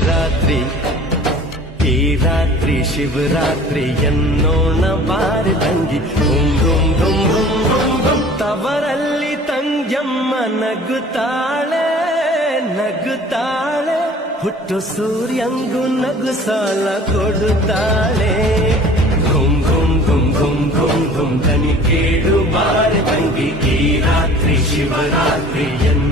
ರಾತ್ರಿ ಈ ರಾತ್ರಿ ಶಿವರಾತ್ರಿ ಎನ್ನೋಣ ಬಾರಿ ತಂಗಿ ಧುಮ್ ಧುಮ್ ಧುಮ್ ಧುಮ್ ಧುಮ್ ಧುಮ್ ತವರಲ್ಲಿ ತಂಗ್ಯಮ್ಮ ನಗುತ್ತಾಳೆ ನಗುತ್ತಾಳೆ ಹುಟ್ಟು ಸೂರ್ಯಂಗು ನಗು ಸಾಲ ಕೊಡುತ್ತಾಳೆ ಘುಮ್ ಘುಮ್ ಘುಮ್ ಘುಮ್ ಘುಮ್ ಘುಮ್ ದನಿ ಕೇಳು ಬಾರಿ ತಂಗಿ ಈ ರಾತ್ರಿ ಶಿವರಾತ್ರಿ ಎನ್ನ